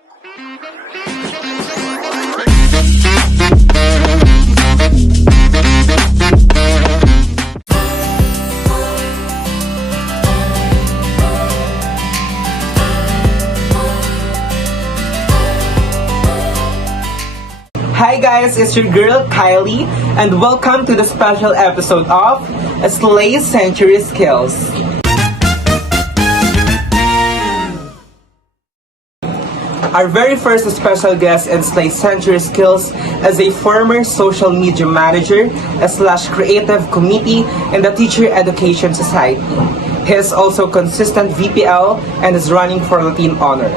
Hi guys, it's your girl Kailah, and welcome to the special episode of Slay Century Skills. Our very first special guest in Slay Century Skills is a former social media manager / creative committee in the Teacher Education Society. He is also consistent VPL and is running for Latin Honor.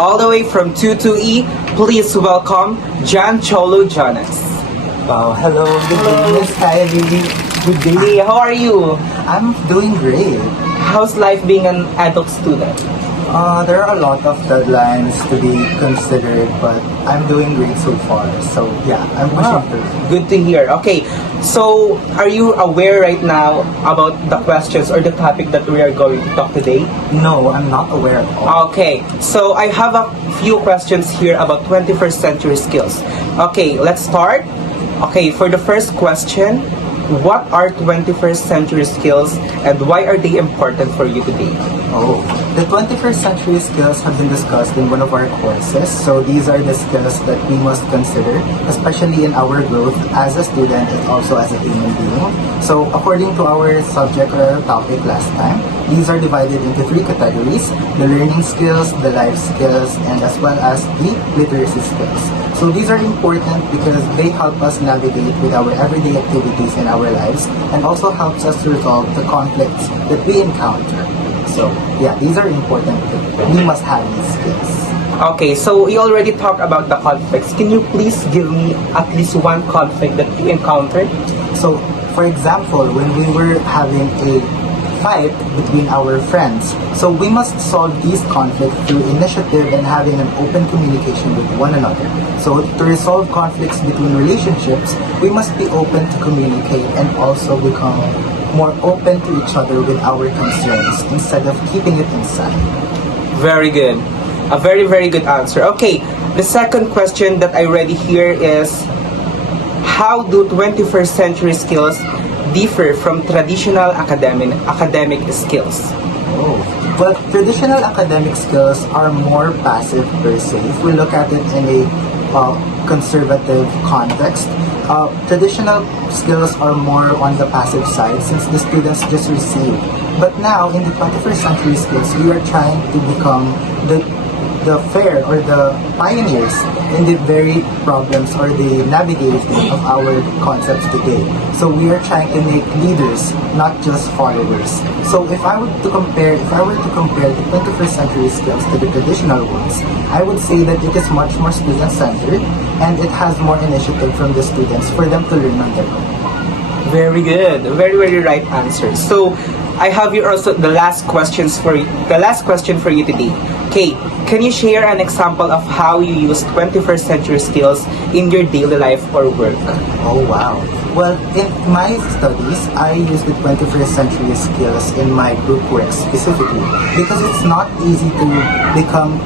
All the way from 22E, please welcome Jhon Cholo Diones. Wow, hello, good day, Miss Kylie. Good day, how are you? I'm doing great. How's life being an adult student? There are a lot of deadlines to be considered, but I'm doing great so far. So yeah, I'm pushing through. Good to hear. Okay, so are you aware right now about the questions or the topic that we are going to talk today? No, I'm not aware at all. Okay, so I have a few questions here about 21st century skills. Okay, let's start. Okay, for the first question, what are 21st century skills and why are they important for you today? Oh, the 21st century skills have been discussed in one of our courses. So these are the skills that we must consider, especially in our growth as a student and also as a human being. So according to our subject or topic last time, these are divided into 3 categories: the learning skills, the life skills, and as well as the literacy skills. So these are important because they help us navigate with our everyday activities in our lives and also helps us resolve the conflicts that we encounter. So yeah, these are important. We must have these skills. Okay, so we already talked about the conflicts. Can you please give me at least one conflict that you encountered? So for example, when we were having a fight between our friends, so we must solve these conflicts through initiative and having an open communication with one another. So to resolve conflicts between relationships, we must be open to communicate and also become more open to each other with our concerns instead of keeping it inside. Very good. A very, very good answer. Okay, the second question that I read here is, how do 21st century skills differ from traditional academic skills? Oh, well, traditional academic skills are more passive per se. If we look at it in a conservative context, traditional skills are more on the passive side since the students just receive. But now, in the 21st century skills, we are trying to become the fair or the pioneers in the very problems or the navigating of our concepts today. So we are trying to make leaders, not just followers. So if I were to compare the 21st century skills to the traditional ones, I would say that it is much more student-centered and it has more initiative from the students for them to learn on their own. Very good. Very, very right answer. So I have here also the last question for you today. Okay, can you share an example of how you use 21st century skills in your daily life or work? Oh wow. Well, in my studies, I use the 21st century skills in my group work specifically because it's not easy to become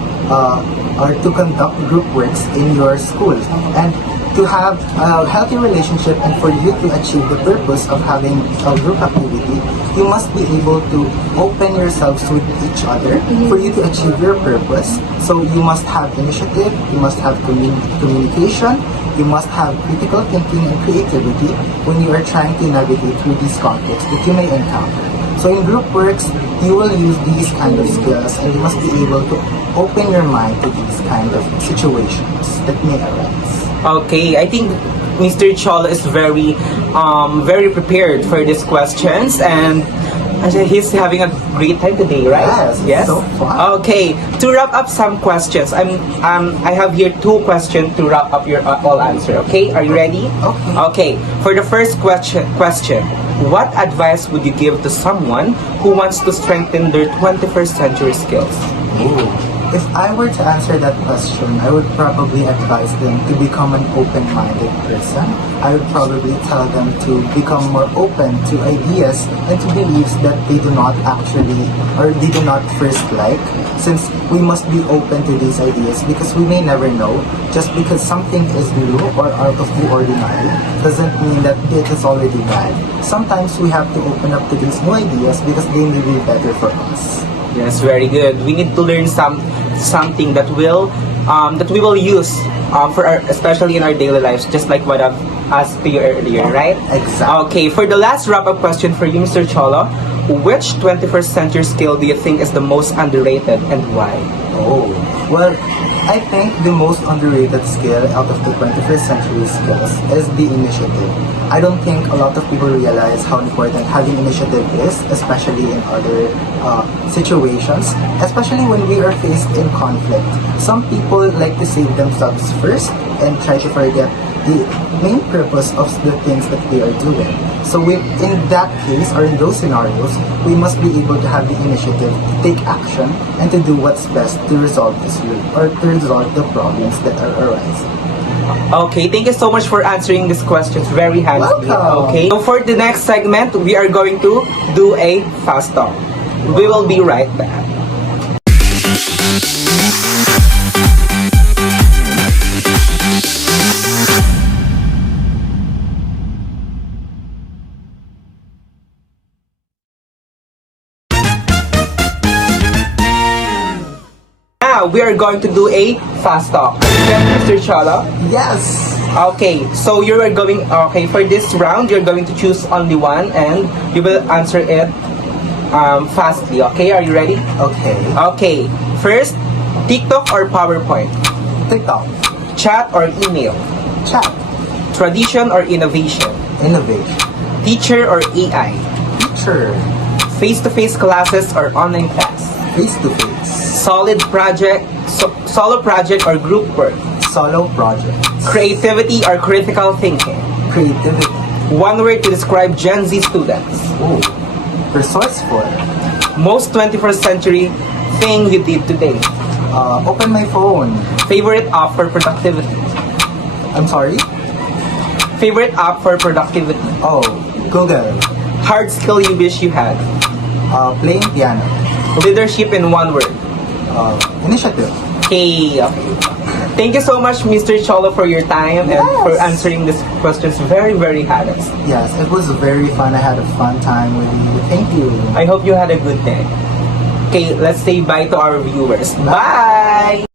or to conduct group works in your school and to have a healthy relationship and for you to achieve the purpose of having a group activity, you must be able to open yourselves with each other for you to achieve your purpose. So you must have initiative, you must have communication, you must have critical thinking and creativity when you are trying to navigate through these conflicts that you may encounter. So in group works, you will use these kind of skills and you must be able to open your mind to these kind of situations that may arise. Okay, I think Mr. Cholo is very prepared for these questions and he's having a great time today, right? Yes. So fun. Okay, to wrap up some questions, I have here 2 questions to wrap up your all answer. Okay, are you ready? Okay. Okay, for the first question, what advice would you give to someone who wants to strengthen their 21st century skills? Ooh. If I were to answer that question, I would probably advise them to become an open-minded person. I would probably tell them to become more open to ideas and to beliefs that they do not actually, or they do not first like, since we must be open to these ideas because we may never know. Just because something is new or out of the ordinary doesn't mean that it is already bad. Sometimes we have to open up to these new ideas because they may be better for us. Yes, very good. We need to learn something that we will use for our, especially in our daily lives, just like what I've asked to you earlier, right? Exactly. Okay, for the last wrap-up question for you, Mr. Cholo, which 21st century skill do you think is the most underrated and why? Oh, well, I think the most underrated skill out of the 21st century skills is the initiative. I don't think a lot of people realize how important having initiative is, especially in other situations, especially when we are faced in conflict. Some people like to save themselves first and try to forget the main purpose of the things that they are doing. So in that case, or in those scenarios, we must be able to have the initiative to take action and to do what's best to resolve this or to resolve the problems that are arising. Okay, thank you so much for answering these questions very handsomely. Welcome. Okay, so for the next segment, we are going to do a fast talk. We will be right back. Now, we are going to do a fast talk. Yes, Mr. Cholo? Yes! Okay, so you are going, okay, for this round, you're going to choose only one and you will answer it fastly, okay? Are you ready? Okay. Okay, first, TikTok or PowerPoint? TikTok. Chat or email? Chat. Tradition or innovation? Innovation. Teacher or AI? Teacher. Face-to-face classes or online class? Face-to-face. Solo project or group work? Solo project. Creativity or critical thinking? Creativity. One word to describe Gen Z students. Oh, resourceful. Most 21st century thing you did today. Open my phone. Favorite app for productivity. I'm sorry? Favorite app for productivity. Oh, Google. Hard skill you wish you had. Playing piano. Leadership in one word. Initiative. Okay. Thank you so much, Mr. Cholo, for your time and for answering these questions very, very honest. Yes, it was very fun. I had a fun time with you. Thank you. I hope you had a good day. Okay, let's say bye to our viewers. Bye!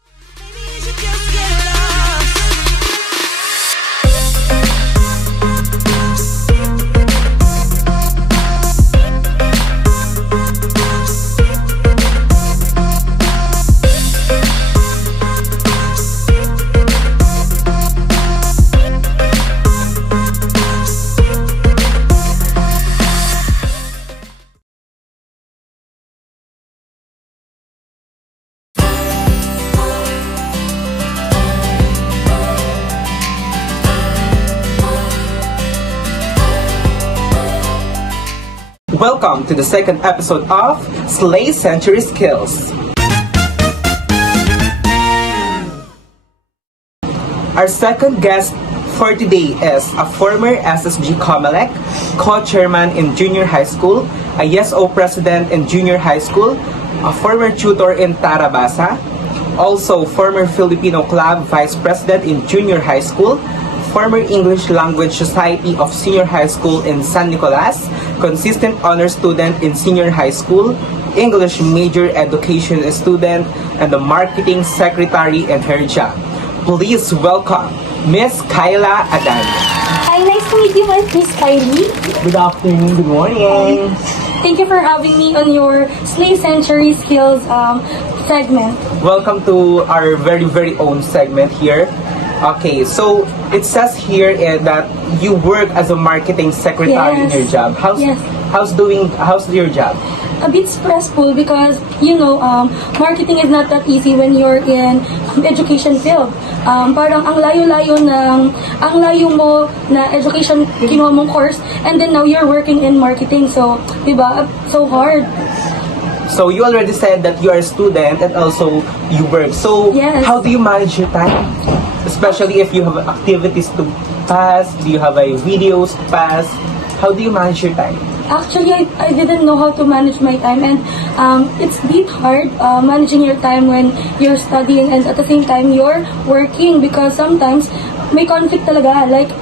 Welcome to the second episode of Slay Century Skills. Our second guest for today is a former SSG Comelec, co-chairman in junior high school, a YesO president in junior high school, a former tutor in Tarabasa, also former Filipino Club vice president in junior high school, former English Language Society of Senior High School in San Nicolas, consistent honor student in senior high school, English major education student, and the marketing secretary in her job. Please welcome Miss Kailah Adaña. Hi, nice to meet you, Miss Kylie. Good afternoon, good morning. Thank you for having me on your Slay Century Skills segment. Welcome to our very, very own segment here. Okay, so it says here that you work as a marketing secretary in Yes. your job. How's your job? A bit stressful because, marketing is not that easy when you're in education field. Parang ang layo mo na education kinuha mong course and then now you're working in marketing. So, diba? So hard. So you already said that you are a student and also you work. So Yes. how do you manage your time? Especially if you have activities to pass, do you have a videos to pass? How do you manage your time? Actually, I didn't know how to manage my time, and it's a bit hard managing your time when you're studying and at the same time you're working, because sometimes may conflict talaga, like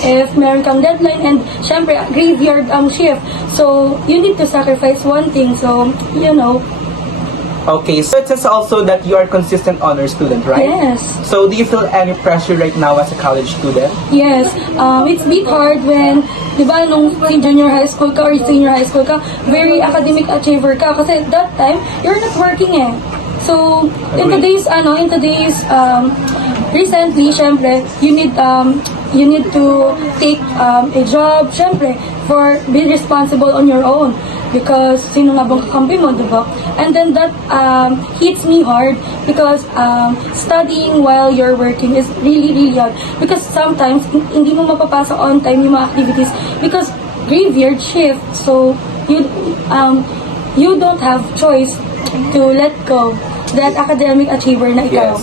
if meron kang deadline and syempre graveyard shift, so you need to sacrifice one thing, so you know. Okay, so it says also that you are consistent honor student, right? Yes. So do you feel any pressure right now as a college student? Yes, it's a bit hard when, di ba, nung junior high school ka or senior high school ka, very academic achiever ka, kasi that time, you're not working eh. So, in today's, recently, syempre, you need to take a job, syempre, for be responsible on your own. Because sino nga bang kakampi mo, diba? And then that hits me hard because studying while you're working is really, really hard. Because sometimes, hindi mo mapapasa on time yung mga activities because graveyard shift. So, you don't have choice to let go that academic achiever na ikaw.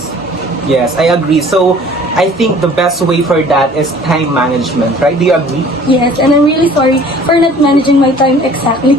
Yes, I agree. So, I think the best way for that is time management, right? Do you agree? Yes, and I'm really sorry for not managing my time exactly.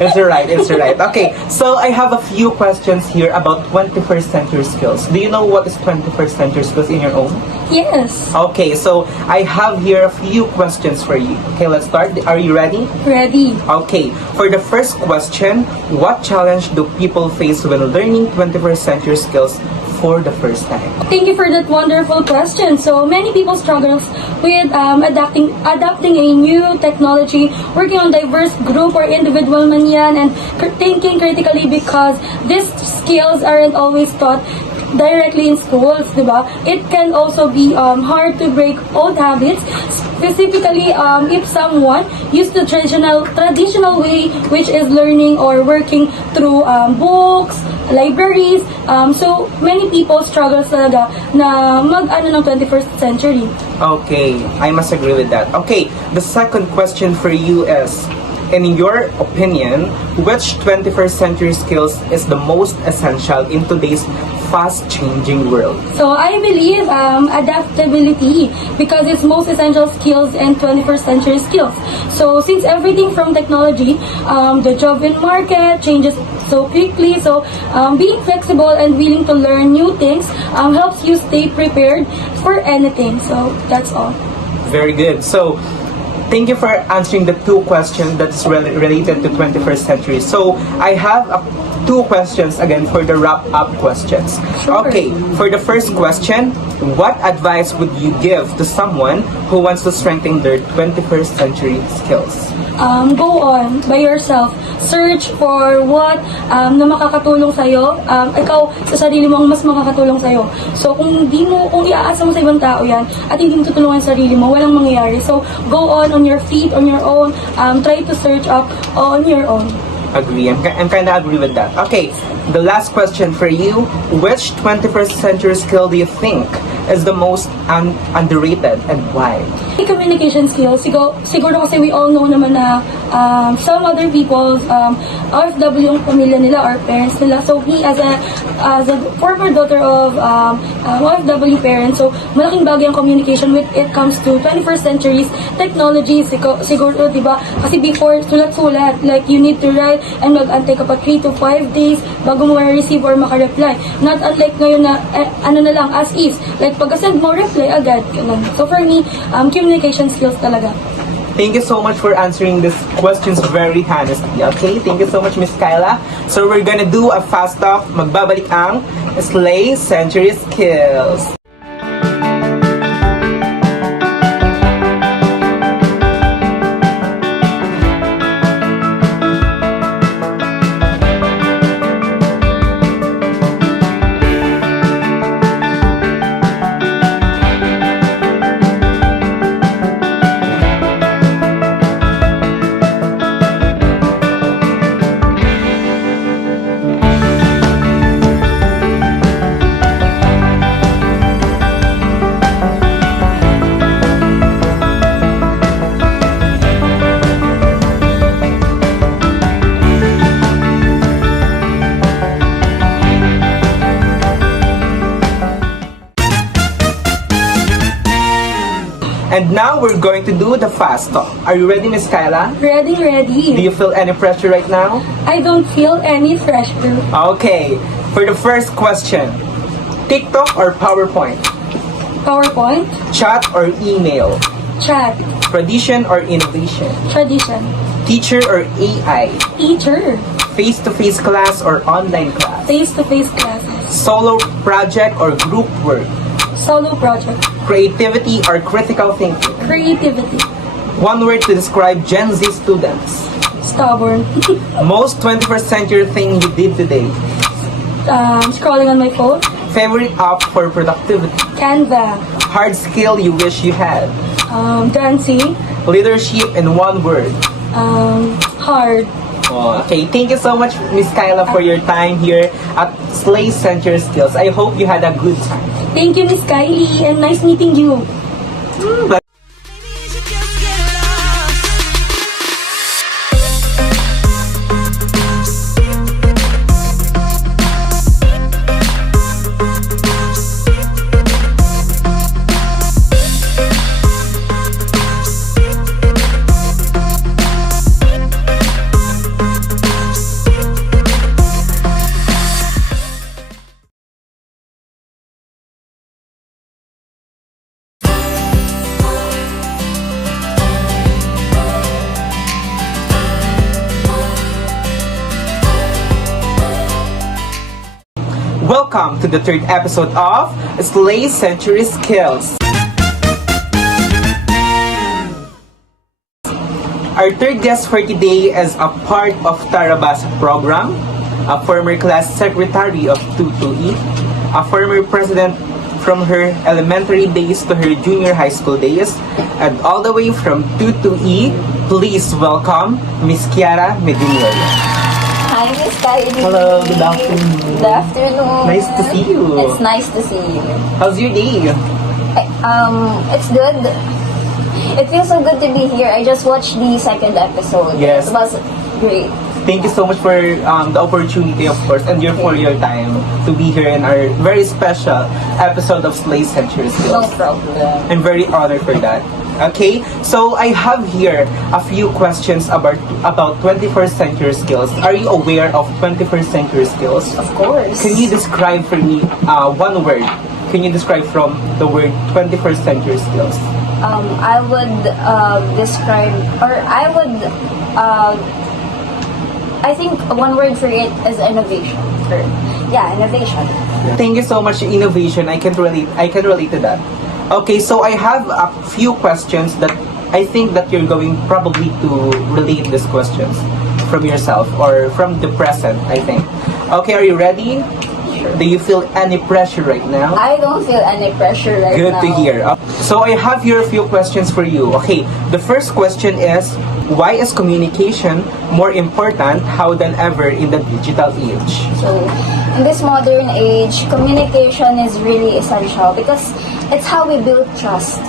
It's alright, it's alright. Okay, so I have a few questions here about 21st century skills. Do you know what is 21st century skills in your own? Yes. Okay, so I have here a few questions for you. Okay, let's start. Are you ready? Ready. Okay, for the first question, what challenge do people face when learning 21st century skills for the first time? Thank you for that wonderful question. So many people struggles with adapting a new technology, working on diverse group or individual man yan, and thinking critically because these skills aren't always taught directly in schools, diba? It can also be hard to break old habits, specifically if someone used the traditional way, which is learning or working through books, libraries. So many people struggle talaga na ng 21st century. Okay, I must agree with that. Okay, the second question for you is, in your opinion, which 21st century skills is the most essential in today's fast-changing world? So I believe adaptability, because it's most essential skills in 21st century skills. So since everything from technology, the job in market changes so quickly, so being flexible and willing to learn new things helps you stay prepared for anything. So that's all. Very good. So, thank you for answering the two questions that's related to 21st century. So, I have two questions again for the wrap-up questions. Sure. Okay, for the first question, what advice would you give to someone who wants to strengthen their 21st century skills? Go on by yourself. Search for what na makakatulong sa'yo. Ikaw sa sarili mo ang mas makakatulong sa'yo. So kung iaasa mo sa ibang tao yan at hindi mo tutulungan sa sarili mo, walang mangyayari. So go on your feet, on your own. Try to search up on your own. Agree. I'm kind of agree with that. Okay, the last question for you. Which 21st century skill do you think is the most underrated and why? Communication skills. Siguro kasi we all know naman na some other people, OFW yung pamilya nila or parents nila. So me as a former daughter of OFW parents, so malaking bagay ang communication when it comes to 21st century's technology. Siguro, di ba? Kasi before, sulat-sulat. Like, you need to write and mag-antay ka pa 3 to 5 days bago mo ma-receive or maka-reply. Not unlike ngayon na, ano na lang, as is. Like, pagka-send mo, reply agad. Ganun. So for me, communication skills talaga. Thank you so much for answering these questions very honestly. Okay, thank you so much, Miss Kailah. So we're gonna do a fast talk. Magbabalik ang Slay Century Skills. And now we're going to do the fast talk. Are you ready, Miss Kailah? Ready, ready. Do you feel any pressure right now? I don't feel any pressure. Okay, for the first question, TikTok or PowerPoint? PowerPoint, Chat or email? chat, Tradition or innovation? tradition, Teacher or AI? teacher, Face-to-face class or online class? face-to-face classes, Solo project or group work? solo project, Creativity or critical thinking? creativity, One word to describe Gen Z students. stubborn, Most 21st century thing you did today. scrolling on my phone, Favorite app for productivity. Canva, Hard skill you wish you had. dancing, Leadership in one word. hard. Oh, okay, thank you so much, Miss Kailah, for your time here at Slay Center Skills. I hope you had a good time. Thank you, Miss Kylie, and nice meeting you. Welcome to the third episode of Slay Century Skills. Our third guest for today is a part of Tarabas program, a former class secretary of 22E, a former president from her elementary days to her junior high school days, and all the way from 22E, please welcome Miss Kyara Medenilla. Hi, Miss Kylie. Hello, good afternoon. Good afternoon. Nice to see you. It's nice to see you. How's your day? It's good. It feels so good to be here. I just watched the second episode. Yes. It was great. Thank you so much for the opportunity, of course, and for your time to be here in our very special episode of Slay Century Skills. No problem. I'm very honored for that. Okay, so I have here a few questions about 21st century skills. Are you aware of 21st century skills? Of course. Can you describe for me one word? Can you describe from the word 21st century skills? I would describe, or I think one word for it is innovation. Innovation. Thank you so much, innovation. I can relate to that. Okay, so I have a few questions that I think that you're going probably to relate these questions from yourself or from the present, I think. Okay, are you ready? Sure. Do you feel any pressure right now? I don't feel any pressure right Good now. to hear. So I have here a few questions for you. Okay, the first question is, why is communication more important how than ever in the digital age? So, in this modern age, communication is really essential because it's how we build trust,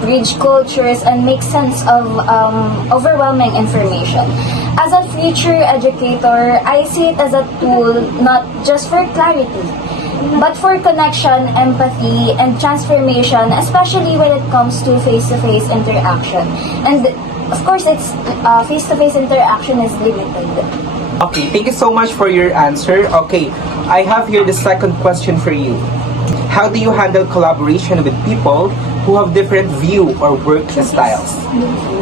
bridge cultures, and make sense of overwhelming information. As a future educator, I see it as a tool not just for clarity, but for connection, empathy, and transformation, especially when it comes to face-to-face interaction. And of course, it's face-to-face interaction is limited. Okay, thank you so much for your answer. Okay, I have here the second question for you. How do you handle collaboration with people who have different view or work styles?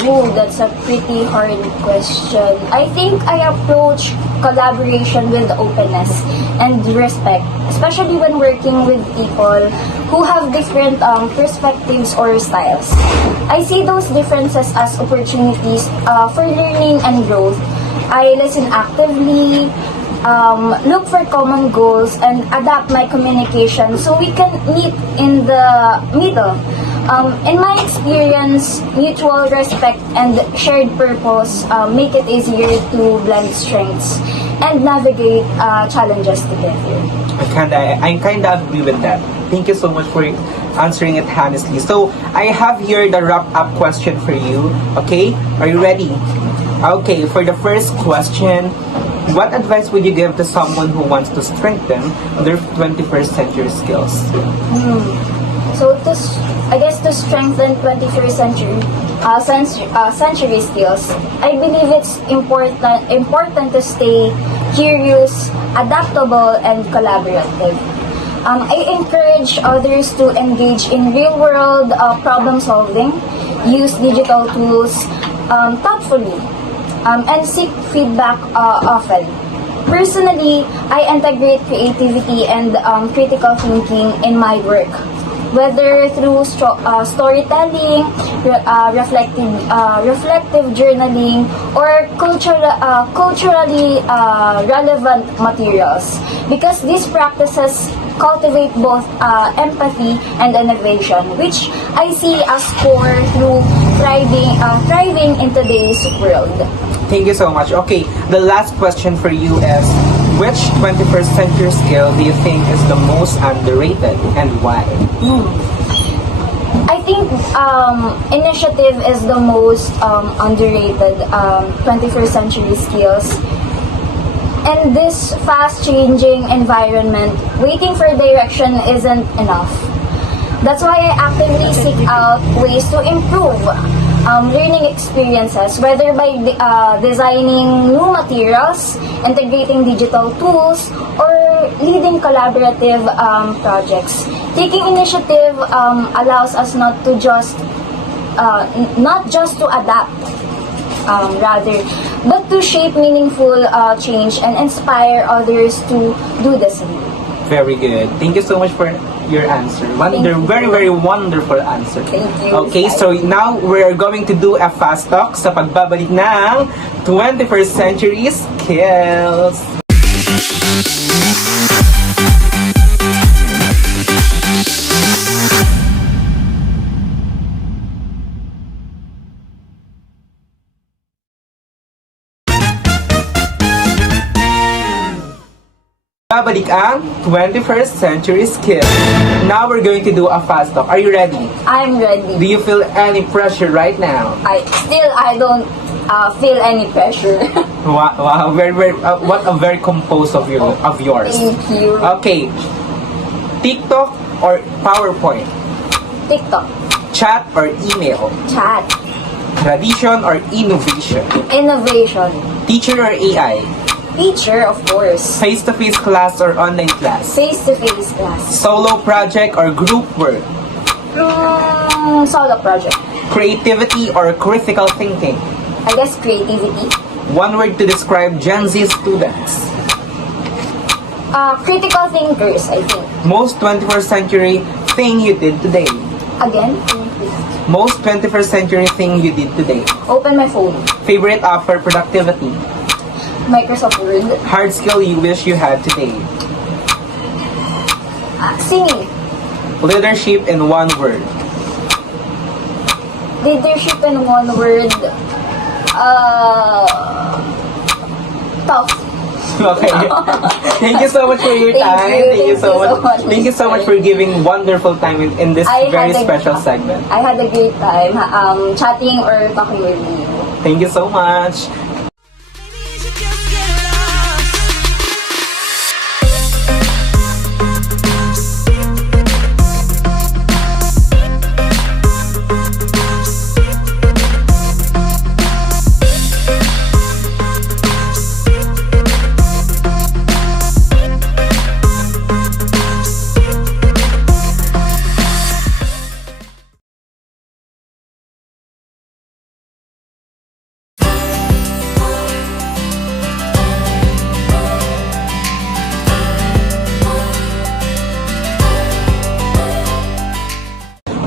Ooh, that's a pretty hard question. I think I approach collaboration with openness and respect, especially when working with people who have different perspectives or styles. I see those differences as opportunities for learning and growth. I listen actively, look for common goals, and adapt my communication so we can meet in the middle. In my experience, mutual respect and shared purpose make it easier to blend strengths and navigate challenges together. I kinda agree with that. Thank you so much for answering it honestly. So I have here the wrap-up question for you. Okay, are you ready? Okay, for the first question, what advice would you give to someone who wants to strengthen their 21st century skills? So I guess to strengthen 21st century skills, I believe it's important to stay curious, adaptable, and collaborative. I encourage others to engage in real-world problem solving, use digital tools thoughtfully, and seek feedback often. Personally, I integrate creativity and critical thinking in my work, whether through storytelling, reflective journaling, or culturally relevant materials. Because these practices cultivate both empathy and innovation, which I see as core through thriving in today's world. Thank you so much. Okay, the last question for you is, which 21st century skill do you think is the most underrated and why? I think initiative is the most underrated 21st century skills. In this fast-changing environment, waiting for direction isn't enough. That's why I actively seek out ways to improve learning experiences, whether by designing new materials, integrating digital tools, or leading collaborative projects. Taking initiative allows us not just to adapt, rather, but to shape meaningful change and inspire others to do the same. Very good. Thank you so much for your answer. Very, very wonderful answer. Thank you. Okay, so now we're going to do a fast talk sa pagbabalik ng 21st century skills. Babalik ang 21st century skill. Now we're going to do a fast talk. Are you ready? I'm ready. Do you feel any pressure right now? I don't feel any pressure. Wow, what a very composed of yours. Thank you. Okay, TikTok or PowerPoint? TikTok. Chat or email? Chat. Tradition or innovation? Innovation. Teacher or AI? Teacher, of course. Face-to-face class or online class? Face-to-face class. Solo project or group work? Solo project. Creativity or critical thinking? I guess creativity. One word to describe Gen Z students. Critical thinkers, I think. Most 21st century thing you did today. Again, Most 21st century thing you did today. open my phone. Favorite app for productivity. Microsoft Word. Hard skill you wish you had today. Singing. Leadership in one word. Leadership in one word. Tough. Okay. Thank you so much for your Thank time. you. Thank you so much. Thank you so Miss much for giving wonderful time in this very special segment. I had a great time chatting or talking with you. Thank you so much.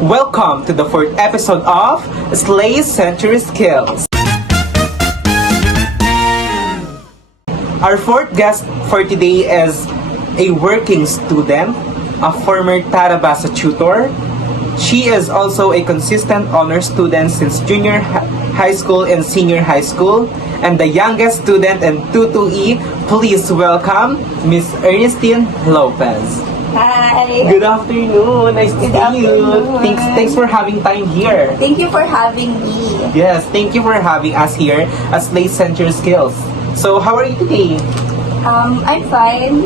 Welcome to the 4th episode of Slay Century Skills. Our 4th guest for today is a working student, a former Tarabasa tutor. She is also a consistent honor student since junior high school and senior high school, and the youngest student in 22E. Please welcome Miss Ernestine Lopez. Hi. Good afternoon. Nice to see you. Thanks for having time here. Thank you for having me. Yes, thank you for having us here at Slay Center Skills. So, how are you today? I'm fine.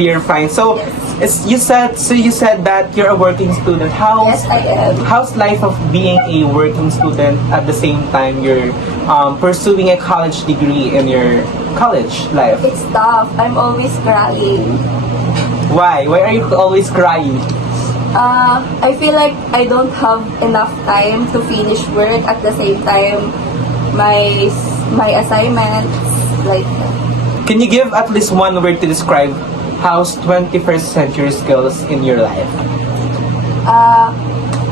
You're fine. So, You said that you're a working student. Yes, I am. How's life of being a working student at the same time you're pursuing a college degree in your college life? It's tough. I'm always crying. Why? Why are you always crying? I feel like I don't have enough time to finish work at the same time my assignments like that. Can you give at least one word to describe how's 21st century skills in your life?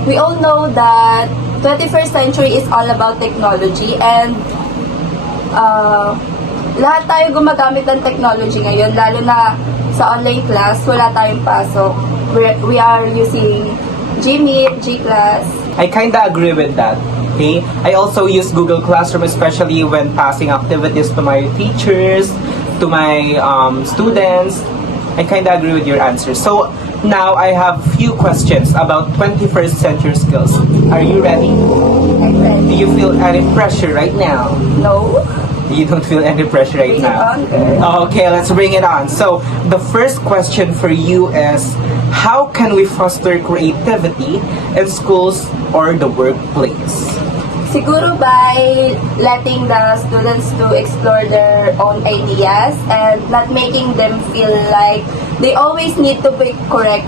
We all know that 21st century is all about technology and lahat tayo gumagamit ng technology ngayon, lalo na sa online class, wala tayong pasok. We are using Gmeet, G-Class. I kinda agree with that. Okay? I also use Google Classroom, especially when passing activities to my teachers, to my students. I kinda agree with your answer. So now I have few questions about 21st century skills. Are you ready? I'm ready. Do you feel any pressure right now? No? You don't feel any pressure right Bring it now? on, girl. Okay, let's bring it on. So the first question for you is, how can we foster creativity in schools or the workplace? Siguro by letting the students to explore their own ideas and not making them feel like they always need to be correct.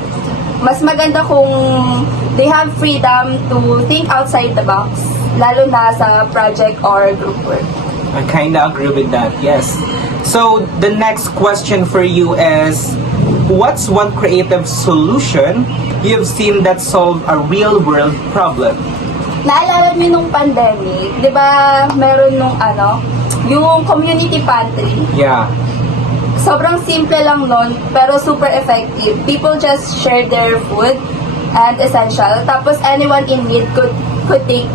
Mas maganda kung they have freedom to think outside the box, lalo na sa project or group work. I kinda agree with that, yes. So the next question for you is, what's one creative solution you've seen that solved a real world problem? Naalala niyo nung pandemic, di ba meron nung yung community pantry. Yeah. Sobrang simple lang nun, pero super effective. People just share their food and essential. Tapos anyone in need could take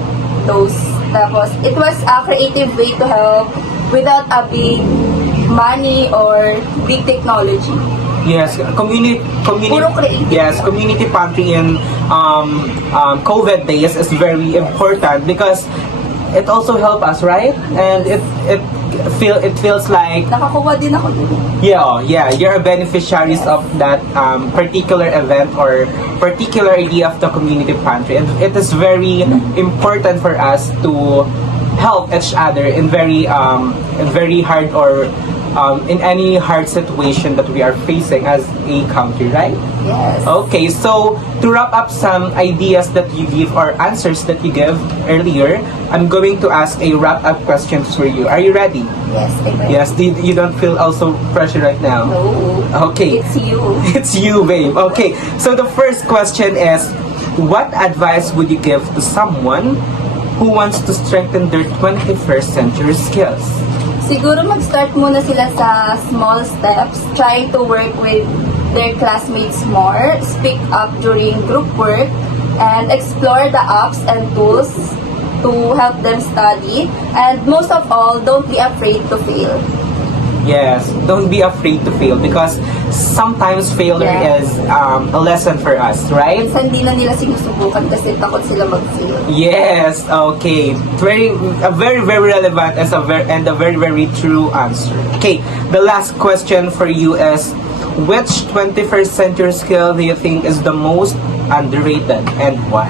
those. Tapos it was a creative way to help without a big money or big technology. Yes, Puro creative. yes, community pantry in COVID days is very important because it also help us, right? And it feels like Nakakuha din ako dun. yeah, you're a beneficiaries of that particular event or particular idea of the community pantry, and it is very important for us to help each other in very hard or in any hard situation that we are facing as a country, right? Yes. Okay, so to wrap up some ideas that you give or answers that you give earlier, I'm going to ask a wrap-up questions for you. Are you ready? Yes, I'm ready. Yes, you don't feel also pressure right now? No. Okay. It's you. It's you, babe. Okay, so the first question is, what advice would you give to someone who wants to strengthen their 21st century skills? Siguro mag-start muna sila sa small steps, trying to work with their classmates more, speak up during group work, and explore the apps and tools to help them study. And most of all, don't be afraid to fail. Yes, don't be afraid to fail because sometimes failure Yeah. is a lesson for us, right? Minsan di na nila sinusubukan kasi takot sila mag-fail. Yes, okay. A very relevant and a very true answer. Okay, the last question for you is, which 21st century skill do you think is the most underrated and why?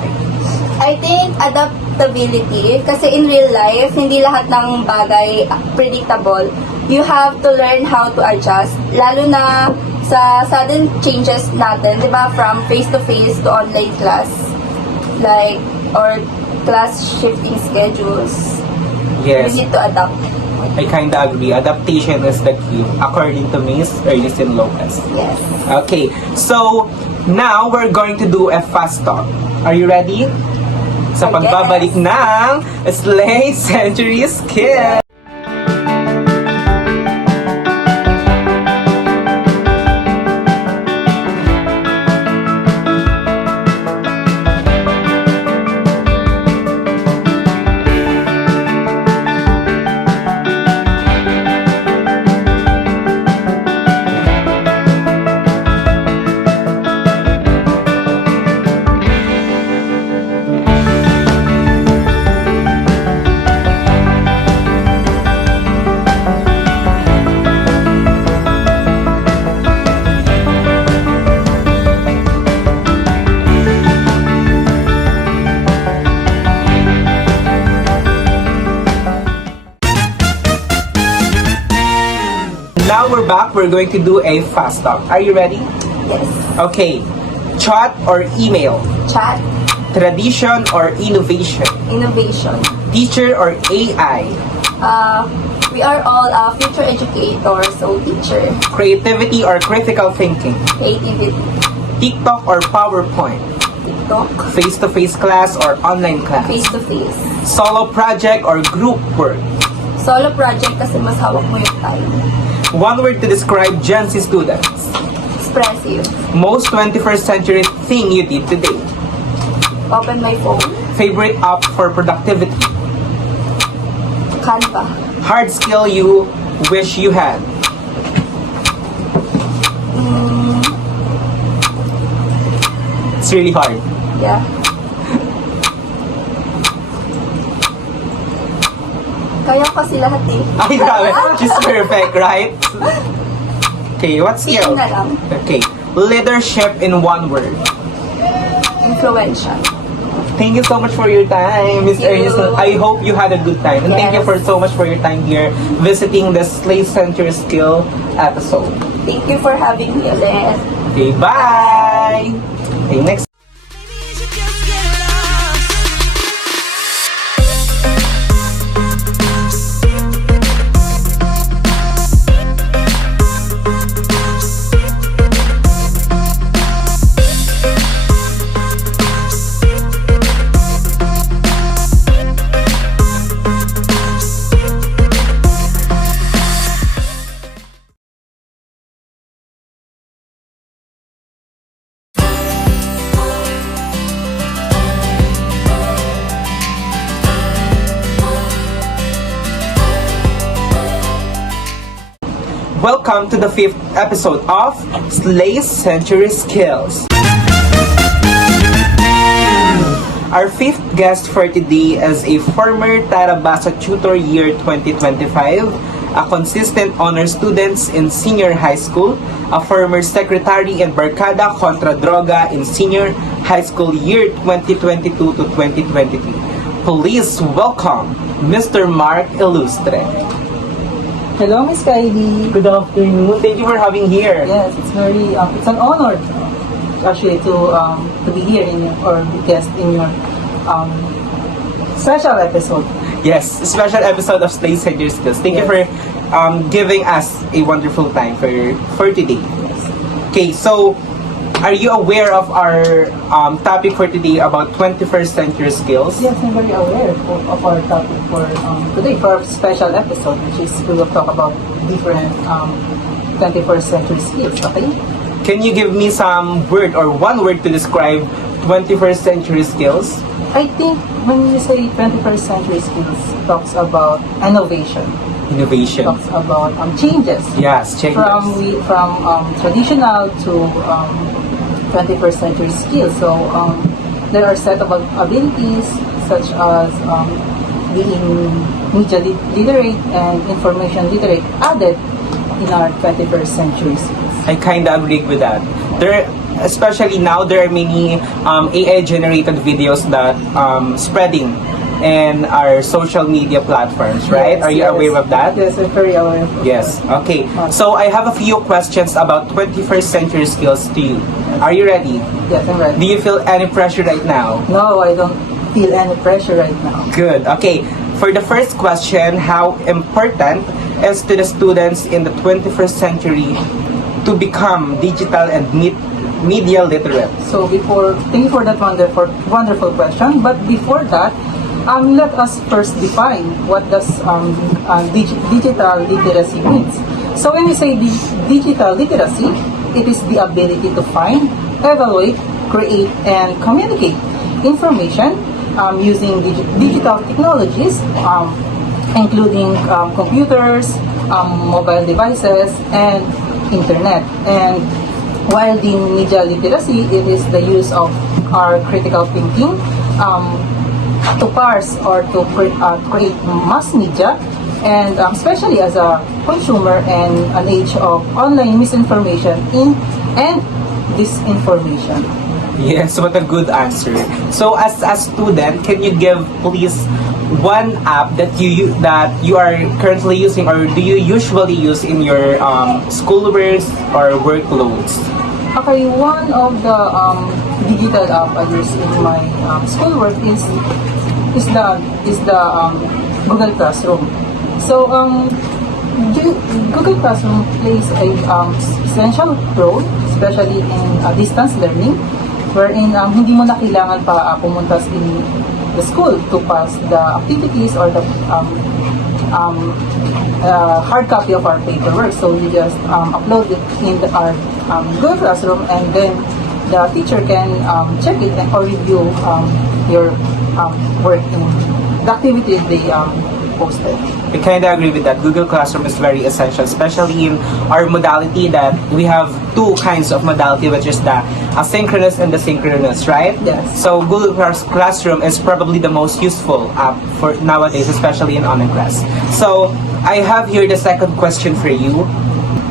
I think adaptability, kasi in real life, hindi lahat ng bagay predictable. You have to learn how to adjust, lalo na sa sudden changes natin, di ba, from face-to-face to online class, like, or class shifting schedules. Yes, You need to adapt. I kinda agree. Adaptation is the key, according to Miss Ernestine Lopez. Yes. Okay, so now we're going to do a fast talk. Are you ready? Sa I pagbabalik guess. ng Slay Century Skills. we're back. We're going to do a fast talk. Are you ready? Yes. Okay. Chat or email? Chat. Tradition or innovation? Innovation. Teacher or AI? We are all future educators, so teacher. Creativity or critical thinking? Creativity. TikTok or PowerPoint? TikTok. Face-to-face class or online class? Face-to-face. Solo project or group work? Solo project kasi mas hawak mo yung time. One word to describe Gen Z students. Expressive. Most 21st century thing you did today. Open my phone. Favorite app for productivity. Canva. Hard skill you wish you had. It's really hard. Yeah. Kaya kasi lahat eh. Ay, grabe. She's perfect, right? Okay, what skill? Tingin na lang. Okay. Leadership in one word. Influential. Thank you so much for your time, Ms. Thank you. Ernestine. I hope you had a good time. And thank you Yes. for so much for your time here visiting the Slay Center Skill episode. Thank you for having me ulit. Okay, bye! Okay, next. Welcome to the 5th episode of Slay Century Skills. Our 5th guest for today is a former Tarabasa Tutor Year 2025, a consistent honor student in senior high school, a former secretary and Barkada Contra Droga in senior high school year 2022 to 2023. Please welcome Mr. Mark Illustre. Hello, Miss Kailah. Good afternoon. Thank you for having here. Yes, it's very it's an honor actually to be here in your, or guest in your special episode. Yes, special episode of Slay Center Skills. Thank you for giving us a wonderful time for today. Okay, so are you aware of our topic for today about 21st century skills? Yes, I'm very aware of our topic for today for our special episode, which is we will talk about different 21st century skills. Okay. Can you give me some word or one word to describe 21st century skills? I think when you say 21st century skills, talks about innovation. Innovation. Talks about changes. Yes, changes. From traditional to 21st century skills. So there are set of abilities such as being media literate and information literate added in our 21st century skills. I kind of agree with that. Especially now, there are many AI-generated videos that spreading in our social media platforms, right? Yes, Are you yes. aware of that? Yes, I'm very aware of Yes. that. Okay. So I have a few questions about 21st century skills to you. Are you ready? Yes, I'm ready. Do you feel any pressure right now? No, I don't feel any pressure right now. Good. Okay. For the first question, how important is to the students in the 21st century to become digital and media literate? So thank you for that wonderful question. But before that, let us first define what does digital literacy means. So when we say digital literacy, it is the ability to find, evaluate, create, and communicate information using digital technologies, including computers, mobile devices, and internet. And while the media literacy, it is the use of our critical thinking to parse or to create mass media, and especially as a consumer and an age of online misinformation and disinformation. Yes, what a good answer. So as a student, can you give please one app that you are currently using or do you usually use in your schoolwork or workloads? Okay, one of the digital app I use in my schoolwork is the Google Classroom. So Google Classroom plays a essential role, especially in distance learning, wherein hindi mo na kailangan pa pumunta in the school to pass the activities or the hard copy of our paperwork. So you just upload it in our Google Classroom, and then the teacher can check it or review your work in the activities they posted. I kind of agree with that. Google Classroom is very essential, especially in our modality that we have two kinds of modality, which is the asynchronous and the synchronous, right? Yes. So Google Classroom is probably the most useful app for nowadays, especially in online class. So I have here the second question for you.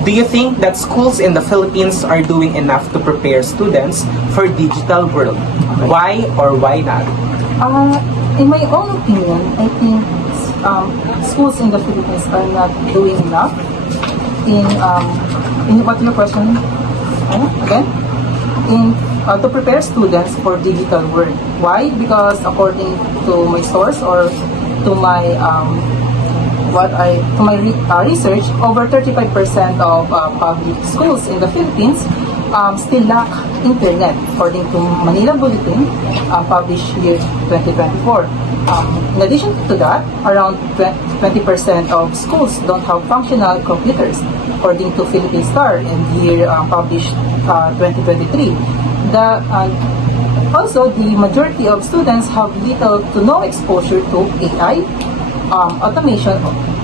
Do you think that schools in the Philippines are doing enough to prepare students for digital world? Why or why not? In my own opinion, I think schools in the Philippines are not doing enough in what your question again? In to prepare students for digital world. Why? Because according to my source or to my research, over 35% of public schools in the Philippines still lack internet, according to Manila Bulletin, published year 2024. In addition to that, around 20% of schools don't have functional computers, according to Philippine Star in year published 2023. Also, the majority of students have little to no exposure to AI, automation,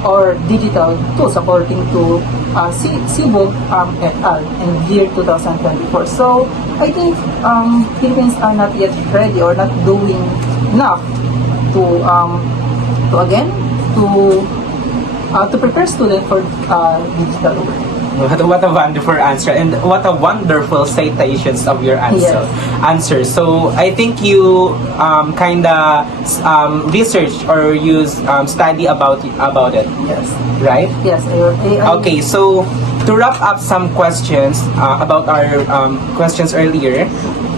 or digital tools, according to Sibog et al. In year 2024. So, I think Philippines are not yet ready or not doing enough to prepare students for digital work. What a wonderful answer, and what a wonderful citations of your answer. So I think you kinda research or use study about it. Yes. Right? Yes. Okay, so to wrap up some questions about our questions earlier,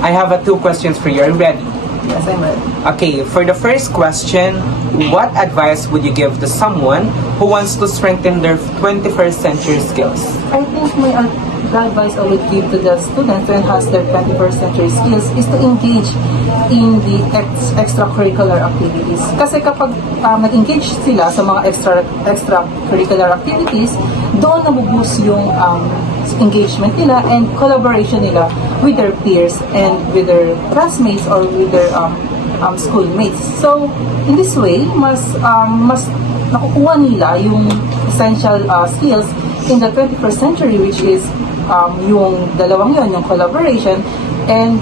I have two questions for you. Are you ready? Yes, I'm ready. Okay, for the first question, what advice would you give to someone who wants to strengthen their 21st century skills? I think the advice I would give to the students to enhance their 21st century skills is to engage in the extracurricular activities. Kasi kapag nag-engage sila sa mga extracurricular activities, doon nabuboost yung engagement nila and collaboration nila with their peers and with their classmates or with their schoolmates. So, in this way, mas nakukuha nila yung essential skills in the 21st century, which is yung dalawang yon, yung collaboration and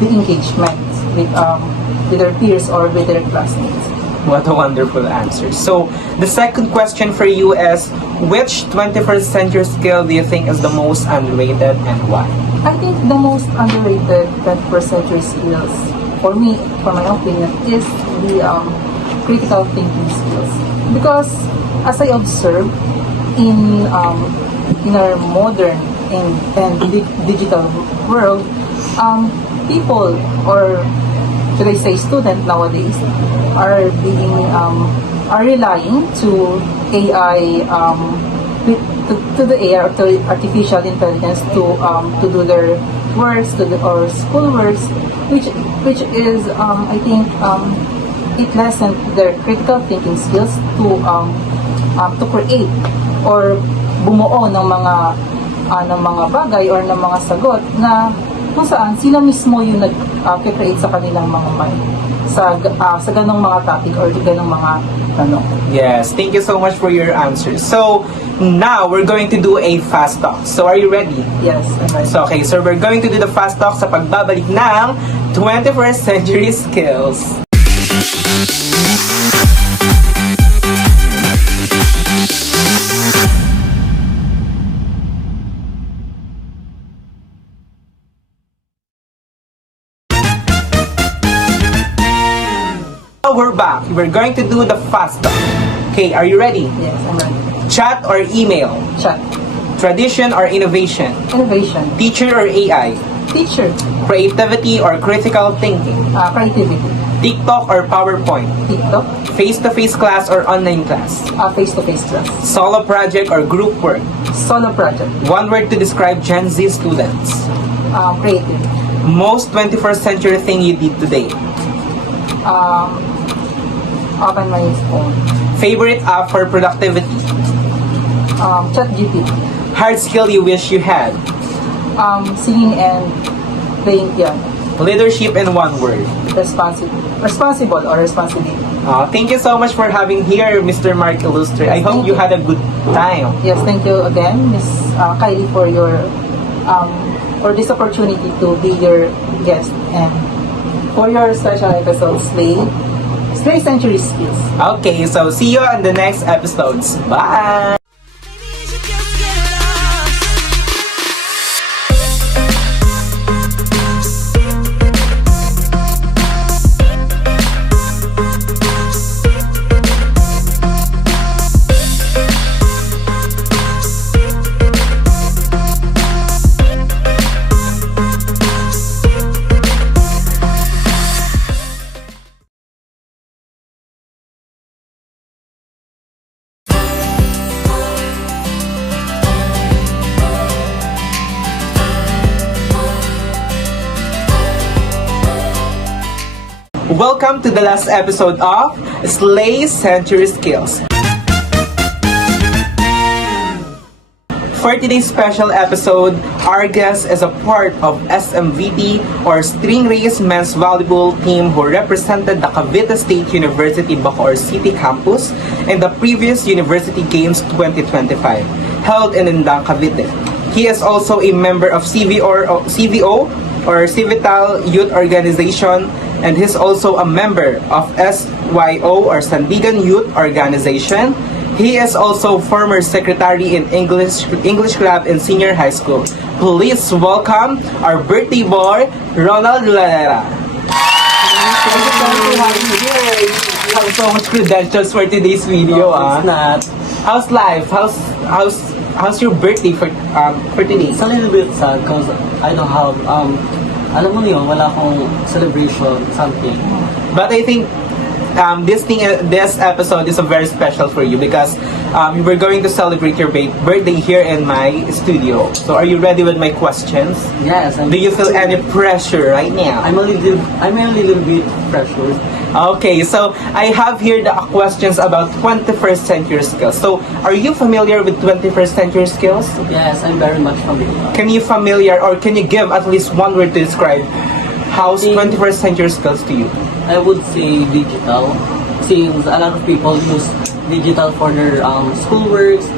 the engagement with their peers or with their classmates. What a wonderful answer. So, the second question for you is, which 21st century skill do you think is the most underrated and why? I think the most underrated 21st century skills, for me, for my opinion, is the critical thinking skills. Because as I observe in our modern and digital world, people, or should I say student nowadays, are relying to AI, to the AI, or to artificial intelligence to do their works, or school works, which is I think it lessens their critical thinking skills to create or bumuo ng mga bagay or ng mga sagot na kung saan sila mismo yung nag-create sa kanilang mga mind sa ganong mga topic or ganong mga tanong. Yes, thank you so much for your answer. So, now we're going to do a fast talk. So, are you ready? Yes, I'm ready. So, okay, so we're going to do the fast talk sa pagbabalik ng 21st century skills. now we're back. We're going to do the fast talk. Okay, are you ready? Yes, I'm ready. Chat or email? Chat. Tradition or innovation? Innovation. Teacher or AI? Teacher. Creativity or critical thinking? Creativity. TikTok or PowerPoint? TikTok. Face-to-face class or online class? Face-to-face class. Solo project or group work? Solo project. One word to describe Gen Z students. Creative. Most 21st century thing you did today. Open my phone. Favorite app for productivity. Chat GPT. Hard skill you wish you had. Singing and playing piano. Leadership in one word. Responsible or responsibility. Thank you so much for having here, Mr. Mark Illustre. I hope Thank you you. had a good time. Yes, thank you again, Miss Kailah, for your for this opportunity to be your guest and for your special episode, Slay Century Skills. Okay, so see you on the next episodes. Bye! Welcome to the last episode of Slay Century Skills. For today's special episode, our guest is a part of SMVP or String Race Men's Volleyball team who represented the Cavite State University Bacoor City campus in the previous University Games 2025 held in Indang, Cavite. He is also a member of CVO or Civital Youth Organization, and he's also a member of SYO or Sandigan Youth Organization. He is also former secretary in English club in senior high school. Please welcome our birthday boy, Ronald Lalera. Thank you so much for having me here. You have so much credentials for today's video. It's not. How's life? How's your birthday for today? It's a little bit sad because I don't have, alam mo yun, wala akong celebration, something. But I think this episode is a very special for you because we're going to celebrate your birthday here in my studio. So are you ready with my questions? Yes. Do you feel any pressure right now? I'm a little bit pressured. Okay, so I have here the questions about 21st century skills. So are you familiar with 21st century skills? Yes, I'm very much familiar. Can you give at least one word to describe how's 21st century skills to you? I would say digital, since a lot of people use digital for their schoolworks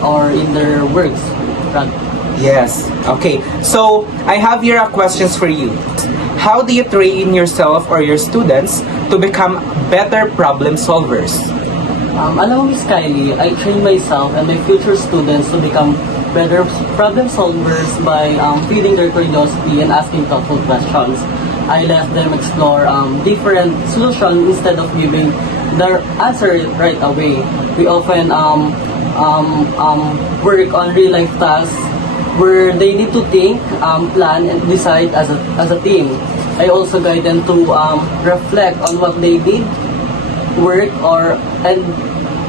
or in their works. Right? Yes. Okay. So I have here questions for you. How do you train yourself or your students to become better problem solvers? Alam mo, Miss Kailah, I train myself and my future students to become better problem solvers by feeding their curiosity and asking thoughtful questions. I let them explore different solutions instead of giving their answer right away. We often work on real life tasks where they need to think, plan, and decide as a team. I also guide them to reflect on what they did, work, and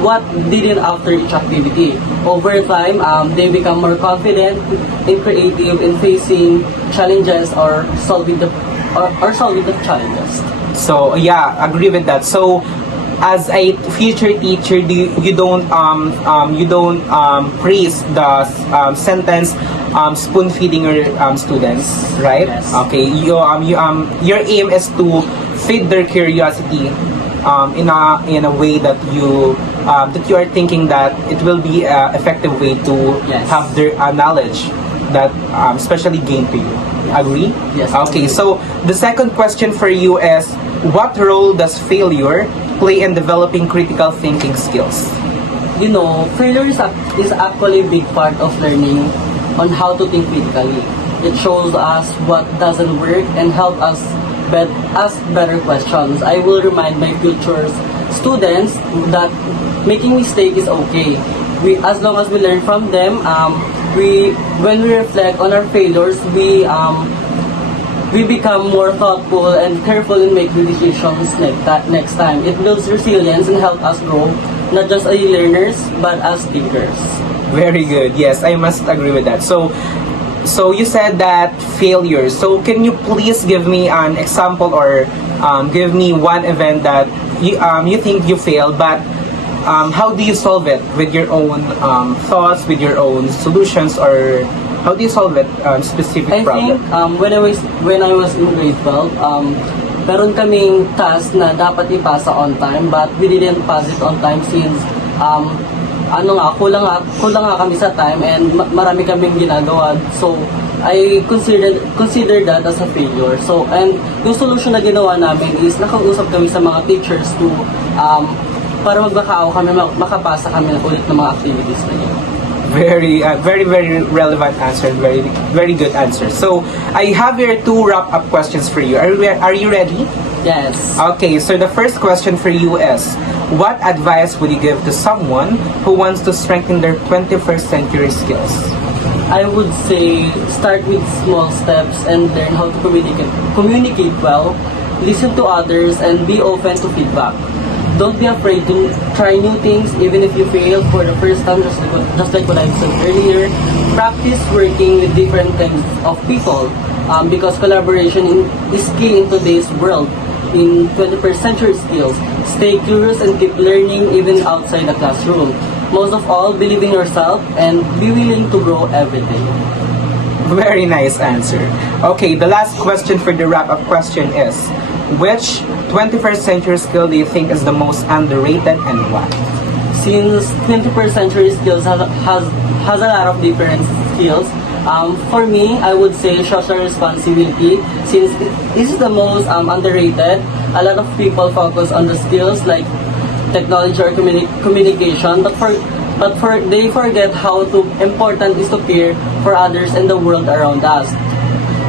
what didn't after each activity. Over time, they become more confident and creative in facing challenges or solving the challenges. So yeah, agree with that. So as a future teacher, you don't praise the sentence spoon feeding your students, right? Yes. Okay. Your aim is to feed their curiosity in a way that you are thinking that it will be an effective way to Yes. have their knowledge that especially gain to you. Agree? Yes. Okay. So the second question for you is, what role does failure play in developing critical thinking skills? You know, failure is actually a big part of learning on how to think critically. It shows us what doesn't work and help us ask better questions. I will remind my future students that making mistake is okay. As long as we learn from them, when we reflect on our failures, we become more thoughtful and careful in making decisions next time. It builds resilience and helps us grow, not just as learners, but as thinkers. Very good. Yes, I must agree with that. So you said that failure. So can you please give me an example or give me one event that you think you failed, but how do you solve it with your own thoughts, with your own solutions, or how do you solve it specific I problem? think when I was in grade 12, meron kaming task na dapat ipasa on time, but we didn't pass it on time since kulang nga kami sa time and marami kaming ginagawa. So I consider that as a failure. So and yung solution na ginawa namin is nakausap kami sa mga teachers to para magbakaaw kami, makapasa kami ulit ng mga activities na yun. Very relevant answer. Very good answer. So I have here two wrap-up questions for you. Are you ready? Yes. Okay. So the first question for you is, what advice would you give to someone who wants to strengthen their 21st century skills? I would say start with small steps and learn how to communicate well, listen to others, and be open to feedback. Don't be afraid to try new things even if you fail for the first time, just like what I said earlier. Practice working with different kinds of people because collaboration is key in today's world. In 21st century skills, stay curious and keep learning even outside the classroom. Most of all, believe in yourself and be willing to grow every day. Very nice answer. Okay, the last question for the wrap-up question is, which 21st century skill do you think is the most underrated and why? Since 21st century skills has a lot of different skills, for me, I would say social responsibility. Since this is the most underrated, a lot of people focus on the skills like technology or communication, but they forget how important is to care for others and the world around us.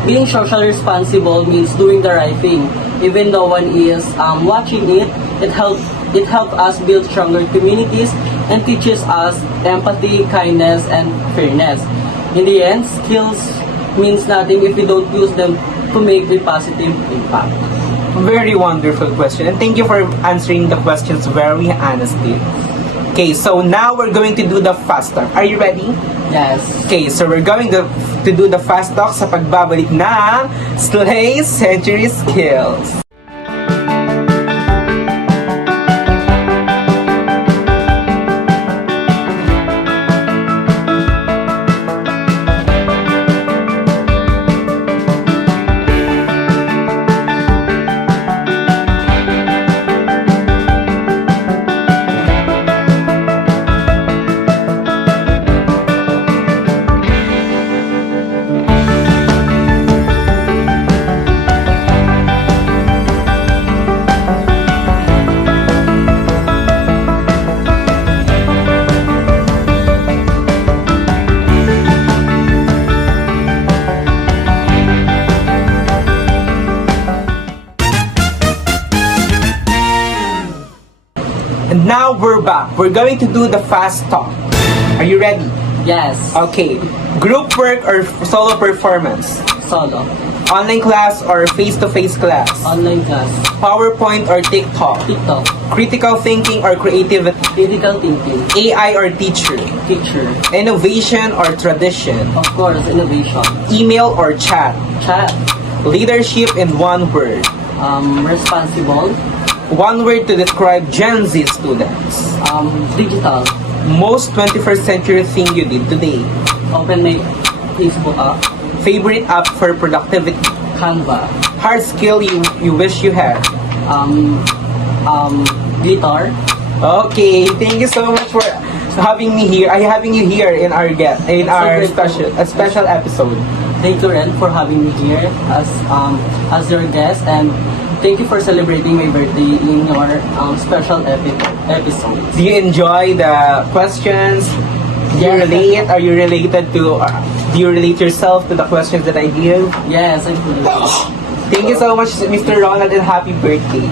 Being socially responsible means doing the right thing. Even though one is watching it helps us build stronger communities and teaches us empathy, kindness, and fairness. In the end, skills means nothing if we don't use them to make a positive impact. Very wonderful question, and thank you for answering the questions very honestly. Okay, so now we're going to do the fast talk. Are you ready? Yes. Okay, so we're going to do the fast talk sa pagbabalik ng Slay Century Skills. And now we're back. We're going to do the fast talk. Are you ready? Yes. Okay. Group work or solo performance? Solo. Online class or face-to-face class? Online class. PowerPoint or TikTok? TikTok. Critical thinking or creativity? Critical thinking. AI or teacher? Teacher. Innovation or tradition? Of course, innovation. Email or chat? Chat. Leadership in one word? Responsible. One word to describe Gen Z students? Digital. Most 21st century thing you did today? Open my Facebook app. Favorite app for productivity? Canva. Hard skill you wish you had? Guitar. Okay, thank you so much for having me here. Having you here in our special episode. Thank you, Ren, for having me here as your guest, and thank you for celebrating my birthday in your special episode. Do you enjoy the questions? Do you Yes. relate? Are you related to? Do you relate yourself to the questions that I give? Yes, I do. Thank you so much, Mr. Ronald, and happy birthday.